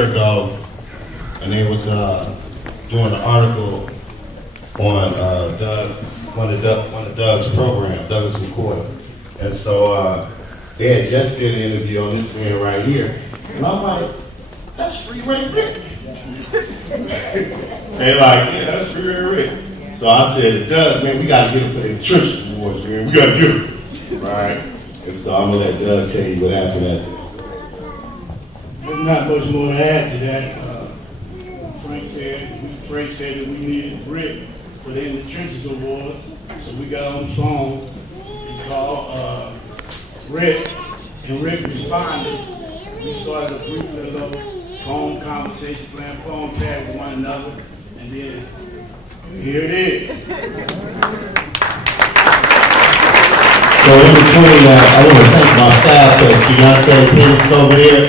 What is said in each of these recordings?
year ago, and they was doing an article on one of Doug's program, Douglas McCoy. And so they had just did an interview on this man right here. And I'm like, that's Freeway Rick. They're like, yeah, that's Freeway Rick. So I said to Doug, man, we got to get him for the Trenches Awards, man. We got to get him. Right? And so I'm going to let Doug tell you what happened after that. There's not much more to add to that. Frank said that we needed Rick for the In the Trenches Awards. So we got on the phone and called Rick, and Rick responded. We started a brief little phone conversation, playing phone tag with one another, and then here it is. So in between that, I want to thank my staff because Deontay Phoenix over there,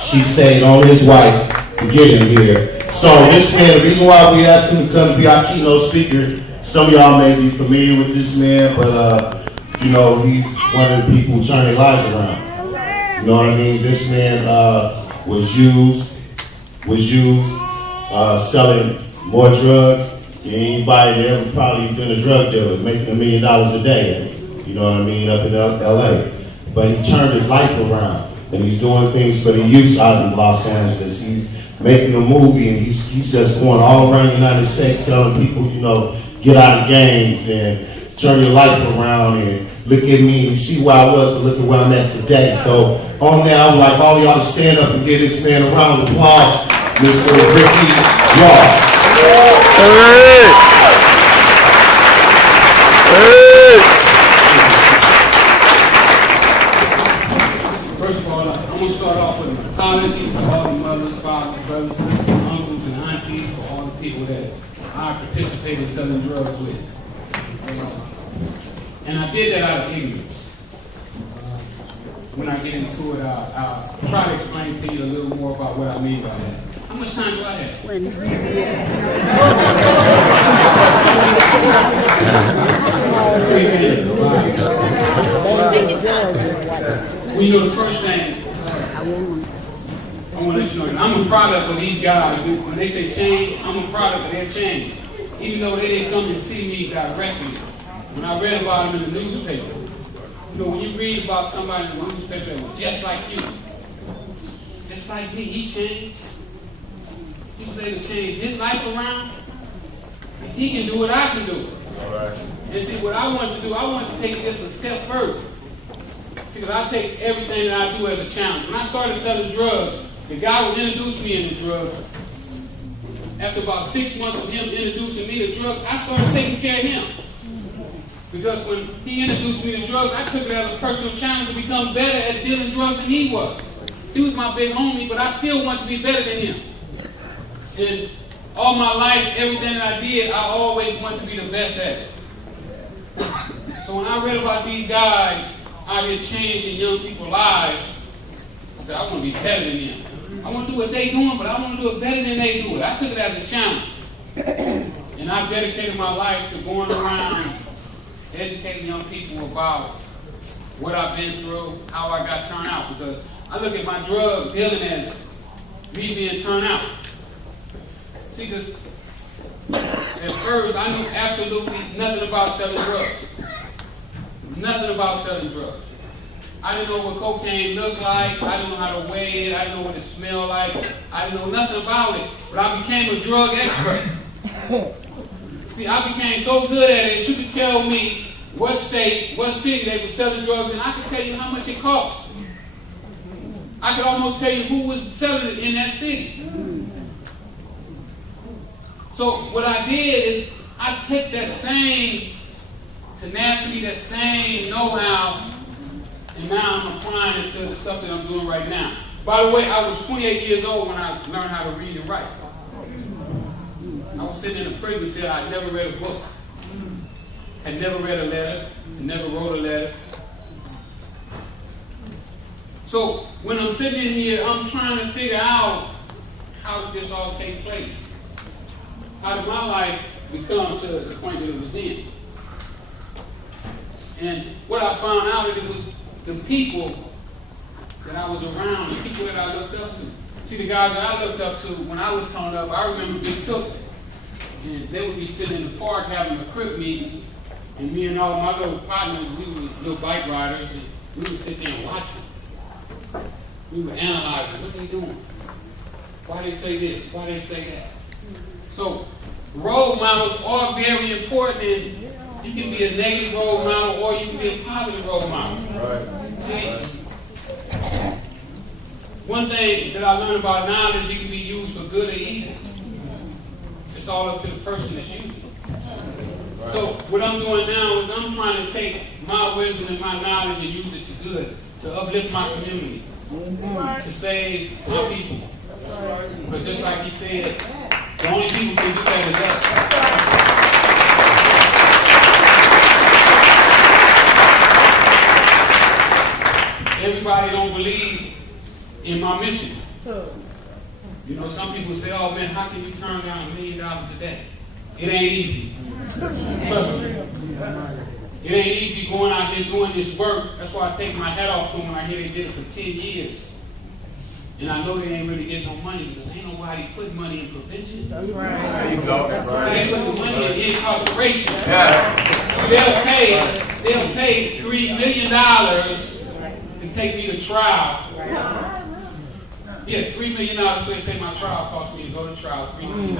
she stayed on his wife to get him here. So this man, the reason why we asked him to come be our keynote speaker, some of y'all may be familiar with this man, but you know, he's one of the people who turn their lives around. You know what I mean? This man was used, selling more drugs than anybody that ever probably been a drug dealer, making $1 million a day. You know what I mean? Up in LA. But he turned his life around, and he's doing things for the youth out in Los Angeles. He's making a movie, and he's just going all around the United States telling people, you know, get out of gangs and turn your life around and look at me and see where I was, but look at where I'm at today. So on there, I would like all y'all to stand up and give this man a round of applause, Mr. Rick Ross. First of all, I'm going to start off with an apology to all the mothers, fathers, brothers, sisters, uncles, and aunties, for all the people that I participated in selling drugs with. And I did that out of ignorance. When I get into it, I'll try to explain to you a little more about what I mean by that. How much time do I have? Well, you know, the first thing I want to let you know, I'm a product of these guys. When they say change, I'm a product of their change. Even though they didn't come and see me directly. When I read about him in the newspaper, you know, when you read about somebody in the newspaper that was just like you, just like me, he changed. He was able to change his life around. If he can do it, I can do it. All right. And see, what I want to do, I want to take this a step further. See, because I take everything that I do as a challenge. When I started selling drugs, the guy who introduced me into drugs, after about 6 months of him introducing me to drugs, I started taking care of him. Because when he introduced me to drugs, I took it as a personal challenge to become better at dealing drugs than he was. He was my big homie, but I still wanted to be better than him. And all my life, everything that I did, I always wanted to be the best at it. So when I read about these guys out here changing young people's lives, I said, I want to be better than them. I want to do what they're doing, but I want to do it better than they do it. I took it as a challenge. And I've dedicated my life to going around educating young people about what I've been through, how I got turned out. Because I look at my drug dealing as me being turned out. See, because at first I knew absolutely nothing about selling drugs. Nothing about selling drugs. I didn't know what cocaine looked like. I didn't know how to weigh it. I didn't know what it smelled like. I didn't know nothing about it. But I became a drug expert. See, I became so good at it that you could tell me what state, what city they were selling drugs, and I could tell you how much it cost. I could almost tell you who was selling it in that city. So what I did is I took that same tenacity, that same know-how, and now I'm applying it to the stuff that I'm doing right now. By the way, I was 28 years old when I learned how to read and write. I was sitting in a prison cell. I'd never read a book. Had never read a letter. Never wrote a letter. So when I'm sitting in here, I'm trying to figure out how did this all take place? How did my life become to the point that it was in? And what I found out is it was the people that I was around, the people that I looked up to. See, the guys that I looked up to when I was coming up, I remember they took, and they would be sitting in the park having a crib meeting, and me and all my little partners, we were little bike riders, and we would sit there and watch them. We would analyze them. What they doing? Why they say this? Why they say that? So, role models are very important, and you can be a negative role model or you can be a positive role model. Right. See, one thing that I learned about knowledge, it can be used for good or evil. It's all up to the person that's using it. Right. So what I'm doing now is I'm trying to take my wisdom and my knowledge and use it to good, to uplift my community, to save my people. Because just like he said, the only people who can do that is us. Everybody don't believe in my mission. You know, some people say, oh man, how can you turn down $1 million a day? It ain't easy. Trust me. It ain't easy going out here doing this work. That's why I take my hat off to them when I hear they did it for 10 years. And I know they ain't really getting no money because ain't nobody put money in prevention. That's right. There you go. That's right. So they put the money in incarceration. Yeah. They'll pay $3 million to take me to trial. Yeah, $3 million. So they say my trial cost me to go to trial, $3 million.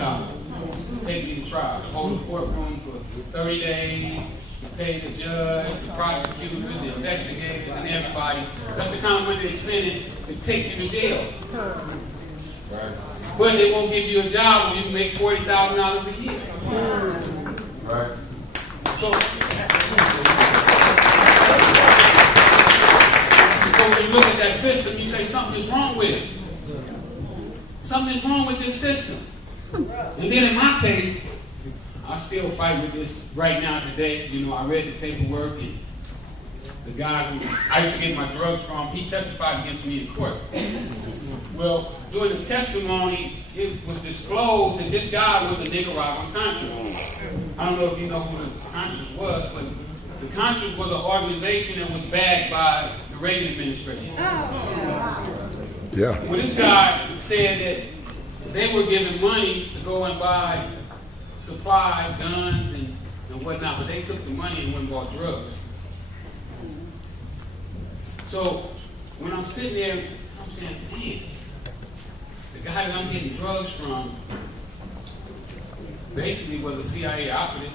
Take me to trial. Hold the courtroom for 30 days. Pay the judge, the prosecutors, the investigators, and everybody. That's the kind of money they're spending to take you to jail. Right. But they won't give you a job when you make $40,000 a year. Right. So when you look at that system, you say something is wrong with it. Something is wrong with this system. And then in my case, I still fight with this right now today. You know, I read the paperwork, and the guy who I used to get my drugs from, he testified against me in court. Well, during the testimony, it was disclosed that this guy was a Nicaraguan Contras. I don't know if you know who the Contras was, but the Contras was an organization that was backed by the Reagan administration. Yeah. Well, this guy said that they were giving money to go and buy supplies, guns, and whatnot, but they took the money and went and bought drugs. So when I'm sitting there, I'm saying, man, the guy that I'm getting drugs from basically was a CIA operative.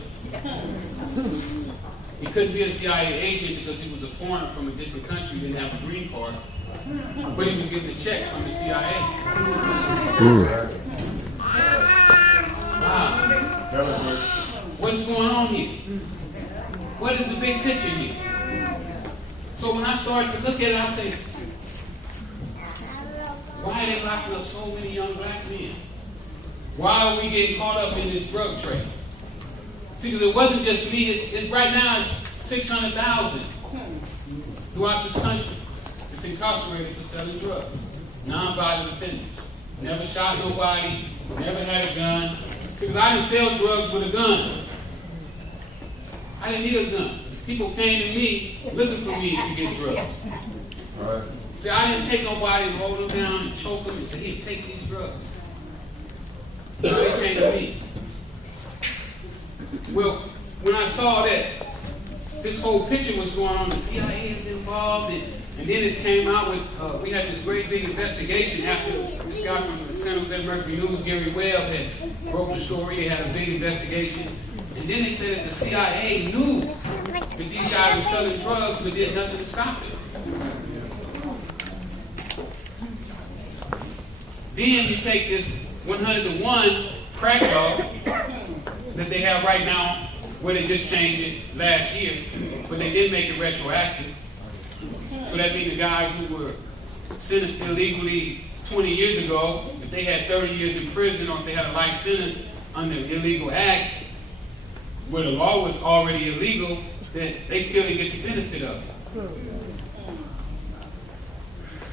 He couldn't be a CIA agent because he was a foreigner from a different country, didn't have a green card, but he was getting a check from the CIA. Wow. What is going on here? What is the big picture here? So when I started to look at it, I say, why are they locking up so many young black men? Why are we getting caught up in this drug trade? See, because it wasn't just me. It's right now it's 600,000 throughout this country. It's incarcerated for selling drugs. Non-violent offenders. Never shot nobody. Never had a gun. Because I didn't sell drugs with a gun. I didn't need a gun. People came to me looking for me to get drugs. Right. See, I didn't take nobody and hold them down and choke them and say, hey, take these drugs. So they came to me. Well, when I saw that this whole picture was going on, the CIA is involved, and then it came out with, we had this great big investigation after this guy from the San Jose Mercury News, Gary Webb, had broke the story. They had a big investigation. And then they said that the CIA knew that these guys were selling drugs but did nothing to stop it. Then you take this 100-to-1 crack law that they have right now, where they just changed it last year, but they did make it retroactive. So that means the guys who were sentenced illegally 20 years ago, if they had 30 years in prison or if they had a life sentence under an illegal act, where the law was already illegal, then they still didn't get the benefit of it.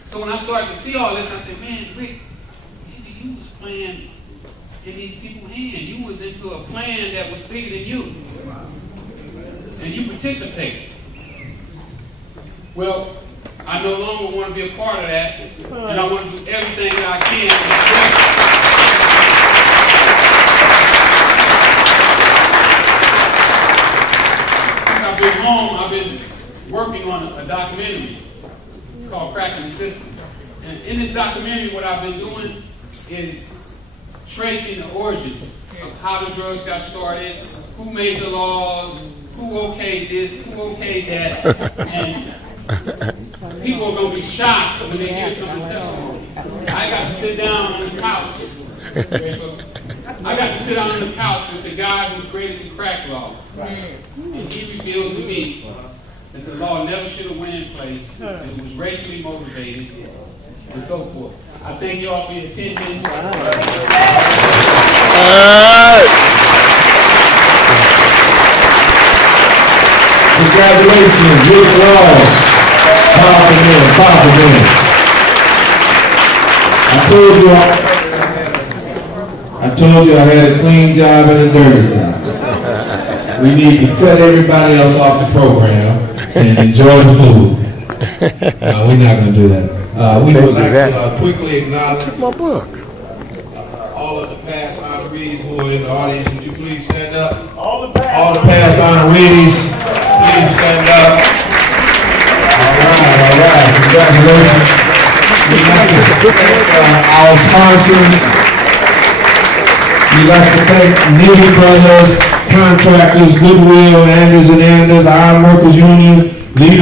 So when I started to see all this, I said, man, Rick, maybe you was playing in these people's hands. You was into a plan that was bigger than you. And you participated. Well, I no longer want to be a part of that, and I want to do everything that I can to since I've been home, I've been working on a documentary called Cracking the System. And in this documentary, what I've been doing is tracing the origins of how the drugs got started, who made the laws, who okayed this, who okayed that, and people are going to be shocked when they hear some of the testimony. I got to sit down on the couch. I got to sit down on the couch with the guy who created the crack law. And he revealed to me that the law never should have went in place, that it was racially motivated, and so forth. I thank you all for your attention. Congratulations, Rick Ross. Powerful man, powerful man. I told you I had a clean job and a dirty job. We need to cut everybody else off the program and enjoy the food. We're not going to do that. We would like to quickly acknowledge all of the past honorees who are in the audience. Would you please stand up? All the past honorees, please stand up. All right. Congratulations. We'd like to thank our sponsors. We'd like to thank Navy Brothers, Contractors, Goodwill, Anders and Anders, Iron Workers Union, Leaders